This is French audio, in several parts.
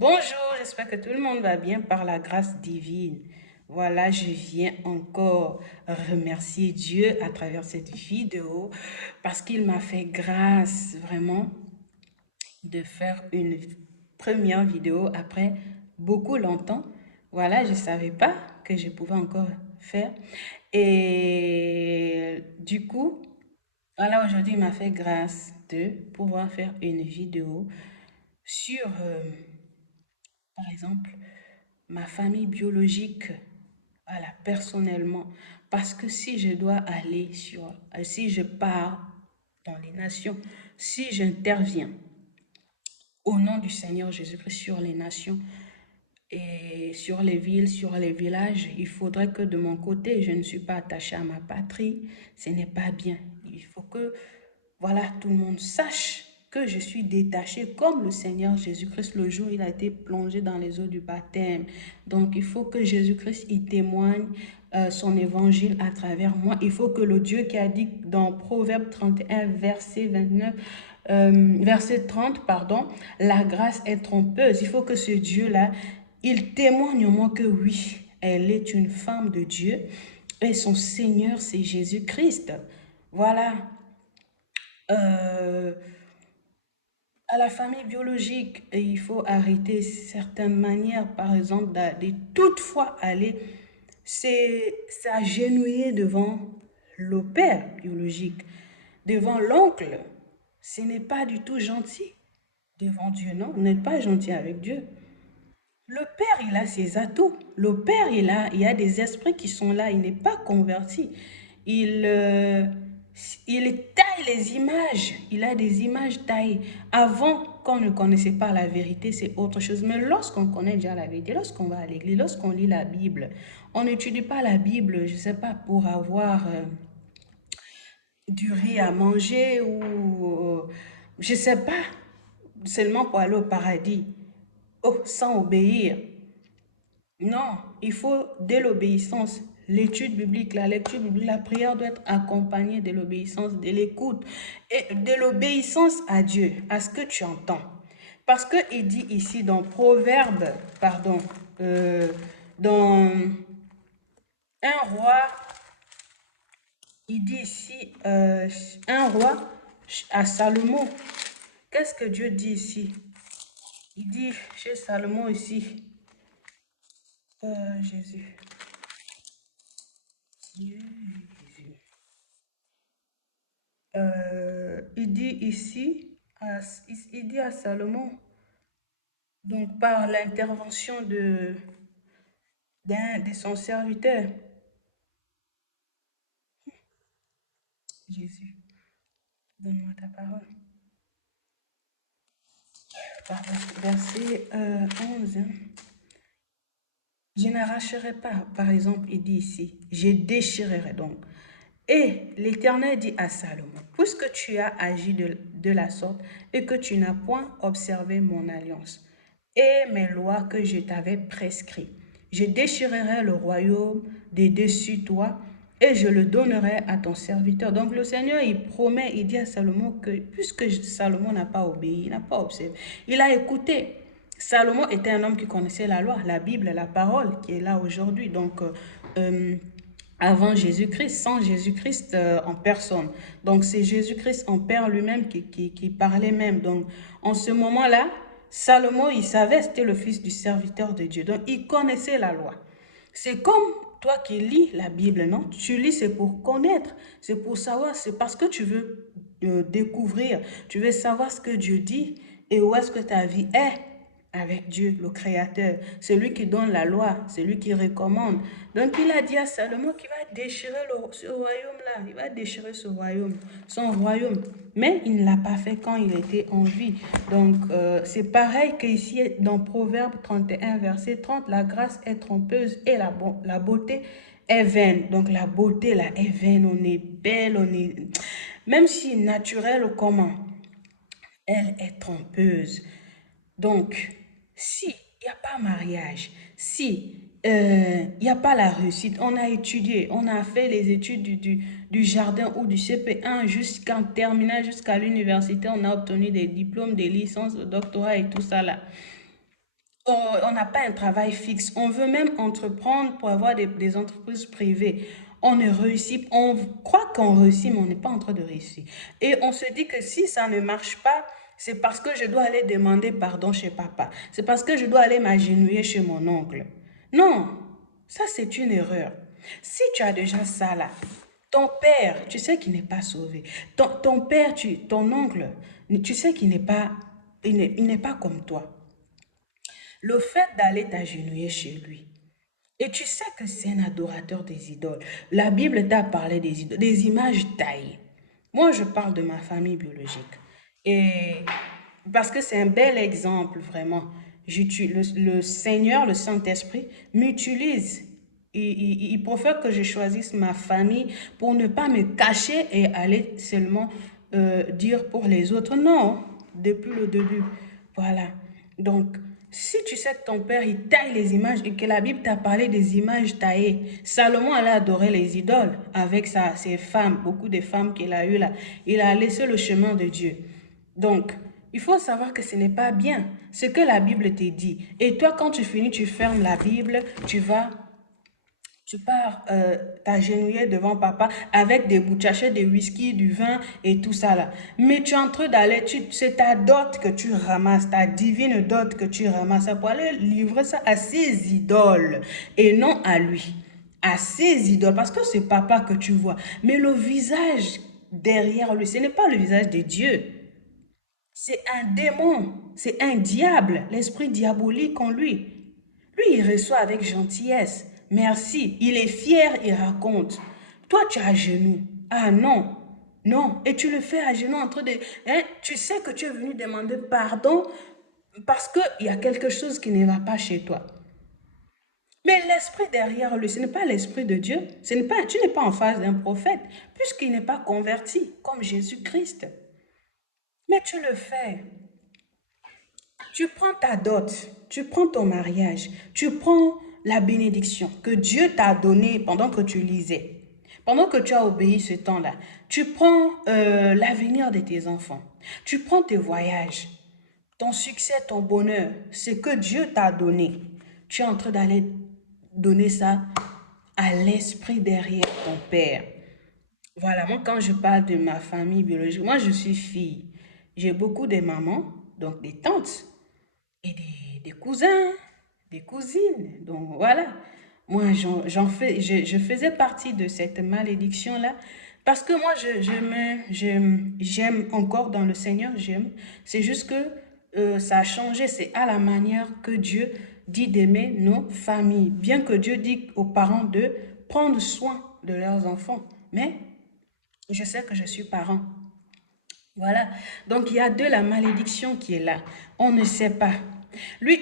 Bonjour, j'espère que tout le monde va bien par la grâce divine. Voilà, je viens encore remercier Dieu à travers cette vidéo parce qu'il m'a fait grâce vraiment de faire une première vidéo après beaucoup longtemps. Voilà, je ne savais pas que je pouvais encore faire. Et du coup, voilà, aujourd'hui, il m'a fait grâce de pouvoir faire une vidéo sur, par exemple, ma famille biologique, voilà, personnellement. Parce que si je dois aller si je pars dans les nations, si j'interviens au nom du Seigneur Jésus-Christ sur les nations et sur les villes, sur les villages, il faudrait que de mon côté, je ne suis pas attachée à ma patrie. Ce n'est pas bien. Il faut que, voilà, tout le monde sache que je suis détachée comme le Seigneur Jésus-Christ le jour où il a été plongé dans les eaux du baptême. Donc, il faut que Jésus-Christ y témoigne son évangile à travers moi. Il faut que le Dieu qui a dit dans Proverbe 31, verset 30, pardon, la grâce est trompeuse. Il faut que ce Dieu-là, il témoigne au moins que oui, elle est une femme de Dieu et son Seigneur, c'est Jésus-Christ. Voilà. Euh, à la famille biologique, et il faut arrêter certaines manières, par exemple, de toutefois aller s'agenouiller devant le père biologique, devant l'oncle. Ce n'est pas du tout gentil devant Dieu, non, vous n'êtes pas gentil avec Dieu. Le Père, il a ses atouts. Le Père, il y a des esprits qui sont là. Il n'est pas converti. Il, euh, il taille les images. Il a des images taillées. Avant, quand on ne connaissait pas la vérité, c'est autre chose. Mais lorsqu'on connaît déjà la vérité, lorsqu'on va à l'église, lorsqu'on lit la Bible, on n'étudie pas la Bible, je ne sais pas, pour avoir du riz à manger ou, je ne sais pas, seulement pour aller au paradis. Oh, sans obéir. Non, il faut de l'obéissance. L'étude biblique, la lecture biblique, la prière doit être accompagnée de l'obéissance, de l'écoute et de l'obéissance à Dieu, à ce que tu entends. Parce qu'il dit ici dans Proverbe, pardon, dans un roi, il dit ici, un roi à Salomon. Qu'est-ce que Dieu dit ici? Il dit chez Salomon ici, Jésus. Dieu, Jésus. Il dit ici, il dit à Salomon, donc par l'intervention d'un de son serviteur, Jésus, donne-moi ta parole. Pardon, verset 11. Hein. Je n'arracherai pas, par exemple, il dit ici, je déchirerai donc. Et l'Éternel dit à Salomon, puisque tu as agi de la sorte et que tu n'as point observé mon alliance et mes lois que je t'avais prescrites, je déchirerai le royaume de dessus toi et je le donnerai à ton serviteur. Donc le Seigneur, il promet, il dit à Salomon que puisque Salomon n'a pas obéi, il n'a pas observé, il a écouté. Salomon était un homme qui connaissait la loi, la Bible, la parole qui est là aujourd'hui. Donc, avant Jésus-Christ, sans Jésus-Christ en personne. Donc, c'est Jésus-Christ en Père lui-même qui parlait même. Donc, en ce moment-là, Salomon, il savait, c'était le fils du serviteur de Dieu. Donc, il connaissait la loi. C'est comme toi qui lis la Bible, non? Tu lis, c'est pour connaître, c'est pour savoir, c'est parce que tu veux découvrir, tu veux savoir ce que Dieu dit et où est-ce que ta vie est avec Dieu, le Créateur. C'est lui qui donne la loi, c'est lui qui recommande. Donc il a dit à Salomon qu'il va déchirer ce royaume-là, il va déchirer ce royaume, son royaume. Mais il ne l'a pas fait quand il était en vie. Donc c'est pareil qu'ici dans Proverbe 31, verset 30, la grâce est trompeuse et la beauté est vaine. Donc la beauté là est vaine, on est belle, on est... Même si naturelle ou comment, elle est trompeuse. Donc, si il n'y a pas mariage, si il n'y a pas la réussite, on a étudié, on a fait les études du jardin ou du CP1 jusqu'en terminale, jusqu'à l'université, on a obtenu des diplômes, des licences, le doctorat et tout ça là. On n'a pas un travail fixe. On veut même entreprendre pour avoir des entreprises privées. On ne réussit, on croit qu'on réussit, mais on n'est pas en train de réussir. Et on se dit que si ça ne marche pas, c'est parce que je dois aller demander pardon chez papa. C'est parce que je dois aller m'agenouiller chez mon oncle. Non, ça c'est une erreur. Si tu as déjà ça là, ton père, tu sais qu'il n'est pas sauvé. Ton père, ton oncle, tu sais qu'il n'est pas, il n'est pas comme toi. Le fait d'aller t'agenouiller chez lui, et tu sais que c'est un adorateur des idoles. La Bible t'a parlé des idoles, des images taillées. Moi, je parle de ma famille biologique. Et parce que c'est un bel exemple, vraiment. Le Seigneur, le Saint-Esprit, m'utilise. Il préfère que je choisisse ma famille pour ne pas me cacher et aller seulement dire pour les autres. Non, depuis le début. Voilà. Donc, si tu sais que ton père, il taille les images et que la Bible t'a parlé des images taillées, Salomon allait adorer les idoles avec ses femmes, beaucoup de femmes qu'il a eues là. Il a laissé le chemin de Dieu. Donc, il faut savoir que ce n'est pas bien ce que la Bible te dit. Et toi, quand tu finis, tu fermes la Bible, tu pars t'agenouiller devant papa avec des bouteilles de whisky, du vin et tout ça là. Mais tu es en train d'aller, c'est ta dot que tu ramasses, ta divine dot que tu ramasses pour aller livrer ça à ses idoles et non à lui. À ses idoles, parce que c'est papa que tu vois. Mais le visage derrière lui, ce n'est pas le visage de Dieu. C'est un démon, c'est un diable, l'esprit diabolique en lui. Lui, il reçoit avec gentillesse. Merci. Il est fier, il raconte. Toi, tu es à genoux. Ah non, non. Et tu le fais à genoux en train de... Hein, tu sais que tu es venu demander pardon parce qu'il y a quelque chose qui ne va pas chez toi. Mais l'esprit derrière lui, ce n'est pas l'esprit de Dieu. Tu n'es pas en face d'un prophète, puisqu'il n'est pas converti, comme Jésus-Christ. Mais tu le fais. Tu prends ta dot, tu prends ton mariage, tu prends la bénédiction que Dieu t'a donnée pendant que tu lisais, pendant que tu as obéi ce temps-là. Tu prends l'avenir de tes enfants, tu prends tes voyages, ton succès, ton bonheur, ce que Dieu t'a donné. Tu es en train d'aller donner ça à l'esprit derrière ton père. Voilà, moi quand je parle de ma famille biologique, moi je suis fille. J'ai beaucoup de mamans, donc des tantes et des cousins, des cousines. Donc voilà, moi je faisais partie de cette malédiction-là parce que moi j'aime encore dans le Seigneur, j'aime. C'est juste que ça a changé, c'est à la manière que Dieu dit d'aimer nos familles. Bien que Dieu dit aux parents de prendre soin de leurs enfants, mais je sais que je suis parent. Voilà. Donc, il y a de la malédiction qui est là. On ne sait pas. Lui,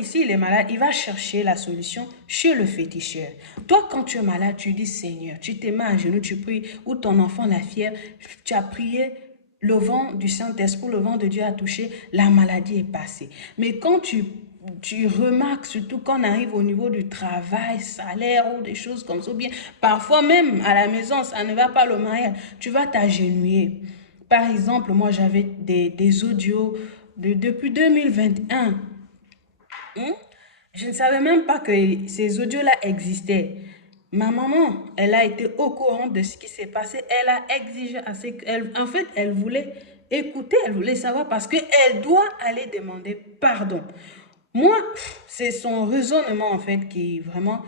ici il est malade, il va chercher la solution chez le féticheur. Toi, quand tu es malade, tu dis Seigneur, tu te mets à genoux, tu pries, ou ton enfant, la fièvre, tu as prié, le vent du Saint-Esprit, le vent de Dieu a touché, la maladie est passée. Mais quand tu remarques, surtout quand on arrive au niveau du travail, salaire ou des choses comme ça, ou bien parfois même à la maison, ça ne va pas le mariage, tu vas t'agenouiller. Par exemple, moi j'avais des audios depuis 2021. Hein? Je ne savais même pas que ces audios-là existaient. Ma maman, elle a été au courant de ce qui s'est passé. Elle a exigé assez en fait, elle voulait écouter, elle voulait savoir parce qu'elle doit aller demander pardon. Moi, c'est son raisonnement en fait qui vraiment...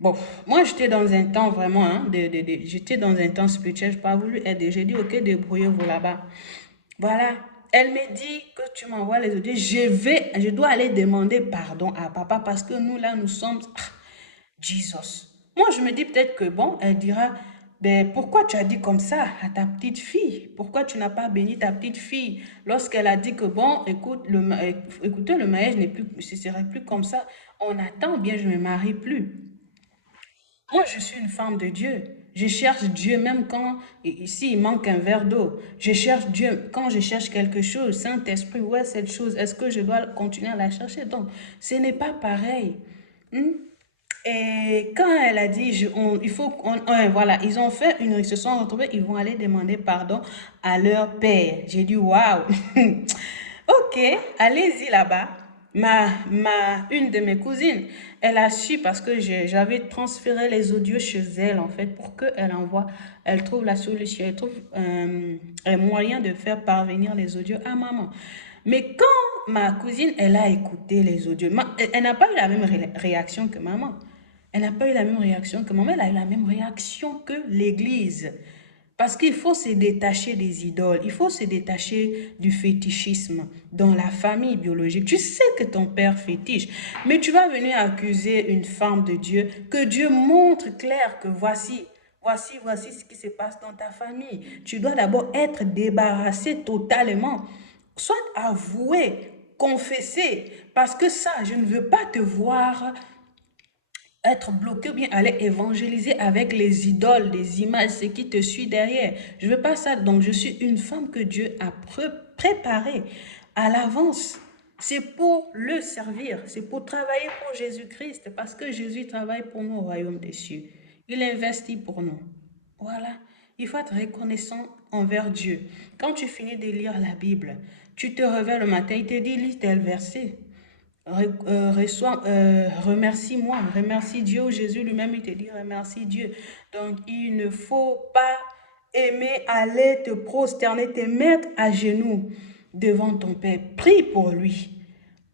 Bon, moi j'étais dans un temps vraiment, hein, j'étais dans un temps spirituel, je n'ai pas voulu aider. J'ai dit, ok, débrouillez-vous là-bas. Voilà. Elle me dit que tu m'envoies les audios. Je dois aller demander pardon à papa parce que nous là, nous sommes... Jesus. Moi, je me dis peut-être que bon, elle dira, ben, pourquoi tu as dit comme ça à ta petite fille? Pourquoi tu n'as pas béni ta petite fille lorsqu'elle a dit que bon, écoute, écoutez, le mariage n'est plus, ce serait plus comme ça. On attend, bien, je ne me marie plus. Moi, je suis une femme de Dieu. Je cherche Dieu même quand, ici, il manque un verre d'eau. Je cherche Dieu quand je cherche quelque chose. Saint-Esprit, où est cette chose? Est-ce que je dois continuer à la chercher? Donc, ce n'est pas pareil. Hmm? Et quand elle a dit, il faut voilà, ils ont fait ils se sont retrouvés, ils vont aller demander pardon à leur père. J'ai dit, waouh, ok, allez-y là-bas. Une de mes cousines, elle a su parce que j'avais transféré les audios chez elle, en fait, pour qu'elle envoie, elle trouve la solution, elle trouve un moyen de faire parvenir les audios à maman. Mais quand ma cousine, elle a écouté les audios, elle n'a pas eu la même réaction que maman. Elle n'a pas eu la même réaction que maman, elle a eu la même réaction que l'église. Parce qu'il faut se détacher des idoles, il faut se détacher du fétichisme dans la famille biologique. Tu sais que ton père fétiche, mais tu vas venir accuser une femme de Dieu, que Dieu montre clair que voici ce qui se passe dans ta famille. Tu dois d'abord être débarrassé totalement, soit avouer, confesser, parce que ça, je ne veux pas te voir être bloqué ou bien aller évangéliser avec les idoles, les images, ce qui te suit derrière. Je ne veux pas ça. Donc, je suis une femme que Dieu a préparée à l'avance. C'est pour le servir. C'est pour travailler pour Jésus-Christ. Parce que Jésus travaille pour nous au royaume des cieux. Il investit pour nous. Voilà. Il faut être reconnaissant envers Dieu. Quand tu finis de lire la Bible, tu te réveilles le matin, il te dit, lis tel verset. Remercie-moi, remercie Dieu. Jésus lui-même, il te dit remercie Dieu. Donc, il ne faut pas aimer aller te prosterner, te mettre à genoux devant ton Père. Prie pour lui.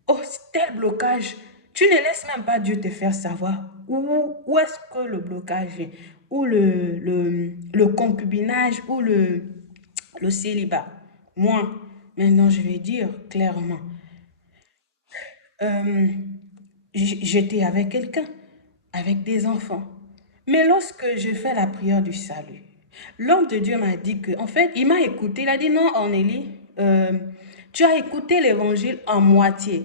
Oh, tel blocage, tu ne laisses même pas Dieu te faire savoir où est-ce que le blocage vient, ou le concubinage, ou le célibat. Moi, maintenant, je vais dire clairement, euh, j'étais avec quelqu'un, avec des enfants. Mais lorsque je fais la prière du salut, l'homme de Dieu m'a dit que, en fait, il m'a écouté. Il a dit non, Ornélie, tu as écouté l'évangile en moitié.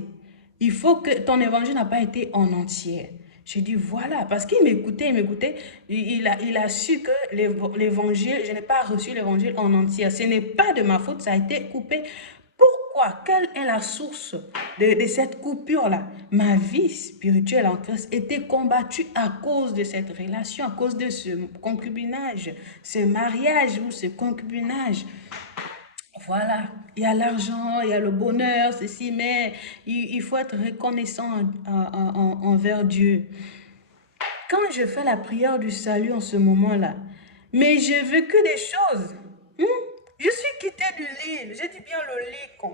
Il faut que ton évangile n'a pas été en entier. J'ai dit voilà, parce qu'il m'écoutait. Il a su que l'évangile, je n'ai pas reçu l'évangile en entier. Ce n'est pas de ma faute, ça a été coupé. Pourquoi? Quelle est la source de cette coupure-là? Ma vie spirituelle en Christ était combattue à cause de cette relation, à cause de ce concubinage, ce mariage ou ce concubinage. Voilà, il y a l'argent, il y a le bonheur, ceci, mais il faut être reconnaissant envers Dieu. Quand je fais la prière du salut en ce moment-là, mais je veux que des choses. Hmm? Je suis quittée du lit. Je dis bien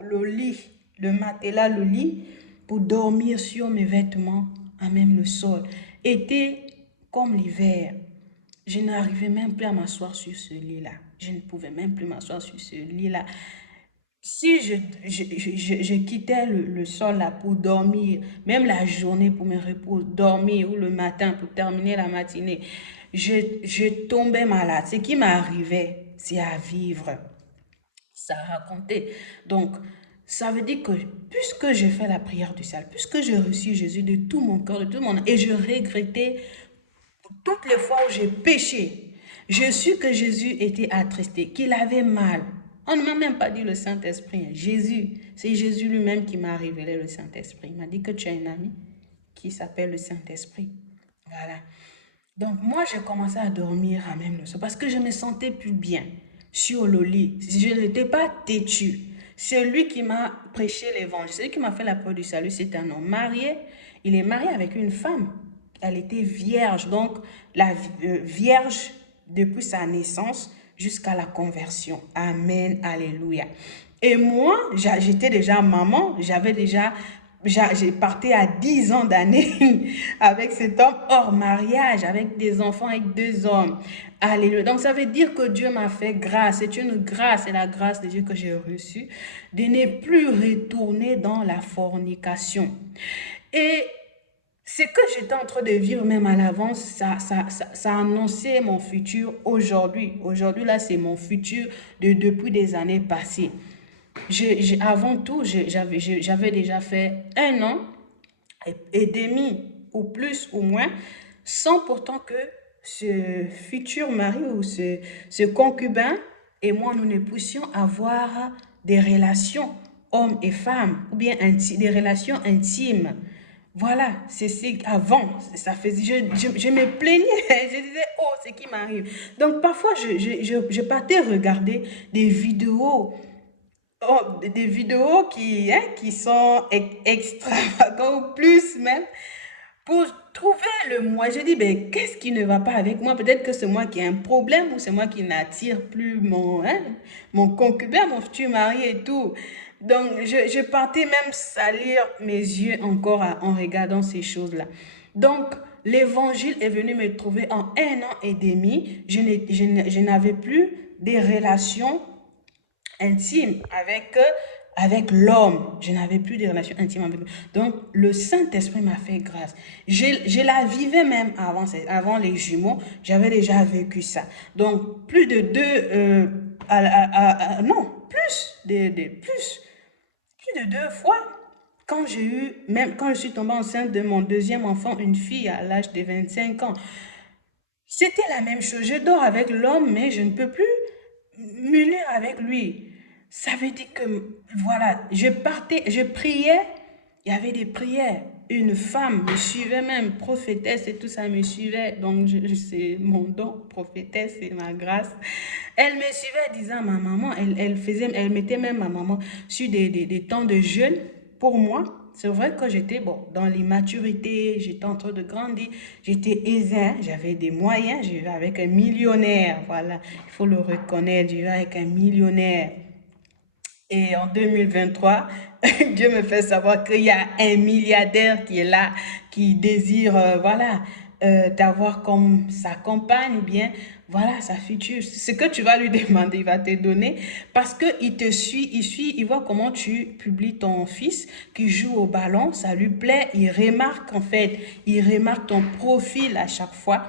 le lit, le matelas, le lit, pour dormir sur mes vêtements, à même le sol. Été comme l'hiver. Je n'arrivais même plus à m'asseoir sur ce lit-là. Je ne pouvais même plus m'asseoir sur ce lit-là. Si je quittais le sol là pour dormir, même la journée pour me reposer, dormir ou le matin pour terminer la matinée, je tombais malade. Ce qui m'arrivait, c'est à vivre. Ça a raconté. Donc, ça veut dire que puisque j'ai fait la prière du salut, puisque j'ai reçu Jésus de tout mon cœur, de tout mon âme, et je regrettais toutes les fois où j'ai péché, je suis que Jésus était attristé, qu'il avait mal. On ne m'a même pas dit le Saint-Esprit. Jésus, c'est Jésus lui-même qui m'a révélé le Saint-Esprit. Il m'a dit que tu as une amie qui s'appelle le Saint-Esprit. Voilà. Donc moi, j'ai commencé à dormir à même le soir parce que je me sentais plus bien sur le lit. Je n'étais pas têtue. C'est lui qui m'a prêché l'évangile. Celui qui m'a fait la preuve du salut, c'est un homme marié. Il est marié avec une femme. Elle était vierge, donc la vierge depuis sa naissance jusqu'à la conversion. Amen, alléluia. Et moi, j'étais déjà maman, j'ai parti à 10 ans d'années avec cet homme hors mariage, avec des enfants, avec deux hommes. Alléluia. Donc ça veut dire que Dieu m'a fait grâce. C'est une grâce, c'est la grâce de Dieu que j'ai reçue de ne plus retourner dans la fornication. Et ce que j'étais en train de vivre même à l'avance, ça annonçait mon futur aujourd'hui. Aujourd'hui, là, c'est mon futur depuis des années passées. Avant tout, j'avais déjà fait un an et demi, ou plus ou moins, sans pourtant que ce futur mari ou ce concubin et moi, nous ne puissions avoir des relations hommes et femmes, ou bien des relations intimes. Voilà, c'est avant, ça faisait, je me plaignais, je disais, oh, c'est qui m'arrive. Donc parfois, je partais regarder des vidéos oh, des vidéos qui sont extravagantes, ou plus même, pour trouver le moi. Je dis, ben, qu'est-ce qui ne va pas avec moi? Peut-être que c'est moi qui ai un problème ou c'est moi qui n'attire plus mon concubin, mon futur mari et tout. Donc, je partais même salir mes yeux encore en regardant ces choses-là. Donc, l'évangile est venu me trouver en 1 an et demi. Je n'avais plus des relations intime avec l'homme. Je n'avais plus de relations intimes avec lui. Donc, le Saint-Esprit m'a fait grâce. Je la vivais même avant les jumeaux. J'avais déjà vécu ça. Donc, plus de deux, non, plus de 2 fois. Même quand je suis tombée enceinte de mon deuxième enfant, une fille à l'âge de 25 ans, c'était la même chose. Je dors avec l'homme, mais je ne peux plus m'unir avec lui. Ça veut dire que, voilà, je partais, je priais, il y avait des prières. Une femme me suivait même, prophétesse et tout ça me suivait. Donc, c'est mon don, prophétesse, c'est ma grâce. Elle me suivait disant, ma maman, elle mettait même ma maman sur des temps de jeûne pour moi. C'est vrai que j'étais bon, dans l'immaturité, j'étais en train de grandir, j'étais aisée, j'avais des moyens, je vivais avec un millionnaire, voilà, il faut le reconnaître, je vivais avec un millionnaire. Et en 2023, Dieu me fait savoir qu'il y a un milliardaire qui est là, qui désire, voilà, t'avoir comme sa compagne ou bien, voilà, sa future. Ce que tu vas lui demander, il va te donner parce qu'il te suit, il voit comment tu publies ton fils qui joue au ballon, ça lui plaît, il remarque en fait, il remarque ton profil à chaque fois.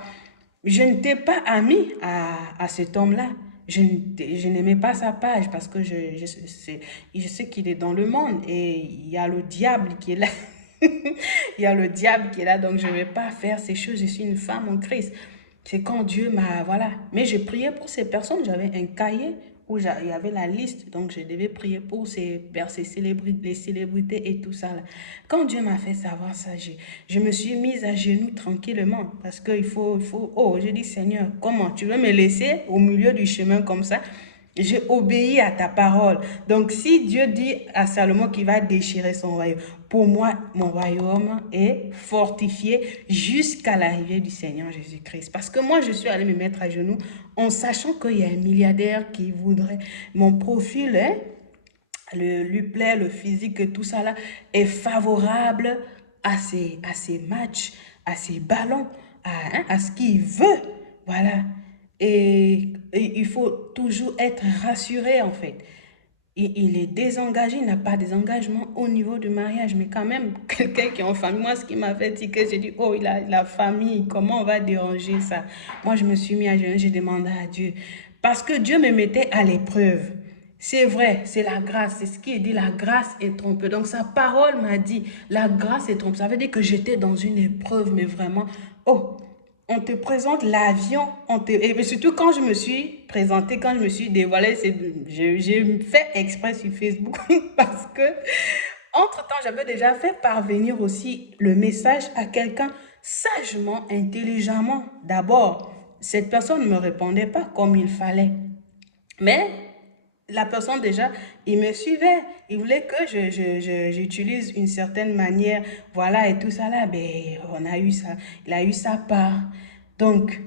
Je n'étais pas amie à cet homme-là. Je n'aimais pas sa page parce que je sais qu'il est dans le monde et il y a le diable qui est là. Il y a le diable qui est là, donc je ne vais pas faire ces choses. Je suis une femme en Christ. C'est quand Dieu m'a... Voilà. Mais je priais pour ces personnes. J'avais un cahier où il y avait la liste. Donc je devais prier pour ces célébrités, les célébrités et tout ça. Là. Quand Dieu m'a fait savoir ça, je me suis mise à genoux tranquillement. Parce qu'il faut... Oh, j'ai dit, Seigneur, comment tu veux me laisser au milieu du chemin comme ça? J'ai obéi à ta parole. Donc, si Dieu dit à Salomon qu'il va déchirer son royaume, pour moi, mon royaume est fortifié jusqu'à l'arrivée du Seigneur Jésus-Christ. Parce que moi, je suis allée me mettre à genoux en sachant qu'il y a un milliardaire qui voudrait mon profil, hein, lui plaît, le physique, et tout ça là, est favorable à ces matchs, à ces ballons, à ce qu'il veut. Voilà. Et il faut toujours être rassuré en fait. Il est désengagé, il n'a pas désengagement au niveau du mariage, mais quand même, quelqu'un qui est en famille, moi, ce qui m'a fait tiquer, j'ai dit, oh, il a la famille, comment on va déranger ça? Moi, je me suis mis à genoux, j'ai demandé à Dieu, parce que Dieu me mettait à l'épreuve. C'est vrai, c'est la grâce, c'est ce qui est dit, la grâce est trompeuse. Donc, sa parole m'a dit, la grâce est trompeuse. Ça veut dire que j'étais dans une épreuve, mais vraiment, oh, on te présente l'avion, et surtout quand je me suis présentée, quand je me suis dévoilée, j'ai fait exprès sur Facebook parce que, entre-temps, j'avais déjà fait parvenir aussi le message à quelqu'un sagement, intelligemment. D'abord, cette personne ne me répondait pas comme il fallait. Mais la personne déjà, il me suivait. Il voulait que j'utilise une certaine manière, voilà, et tout ça là. Ben, on a eu ça. Il a eu sa part. Donc,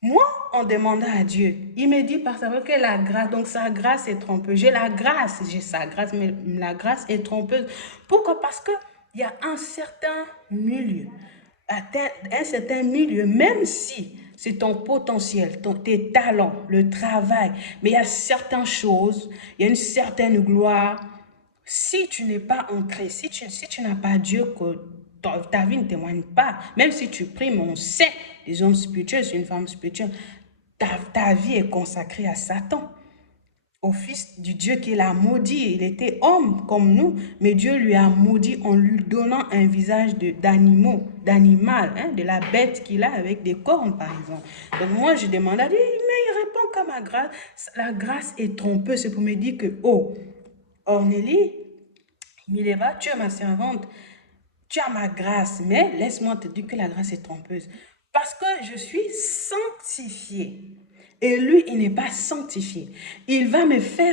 moi, en demandant à Dieu, il me dit par sa que la grâce, donc sa grâce est trompeuse. J'ai la grâce, j'ai sa grâce, mais la grâce est trompeuse. Pourquoi? Parce que il y a un certain milieu, un certain milieu, même si c'est ton potentiel, tes talents, le travail, mais il y a certaines choses, il y a une certaine gloire. Si tu n'es pas ancré, si tu n'as pas Dieu, que ta vie ne témoigne pas, même si tu pries, mais on sait, les hommes spirituels, c'est une femme spirituelle, ta vie est consacrée à Satan, au fils du Dieu qu'il a maudit. Il était homme comme nous, mais Dieu lui a maudit en lui donnant un visage d'animal, hein, de la bête qu'il a avec des cornes, par exemple. Donc moi, je demande à Dieu, mais il répond comme ma grâce. La grâce est trompeuse, c'est pour me dire que, oh, Ornélie, Mileva, tu es ma servante, tu as ma grâce, mais laisse-moi te dire que la grâce est trompeuse. Parce que je suis sanctifiée. Et lui, il n'est pas sanctifié. Il va me faire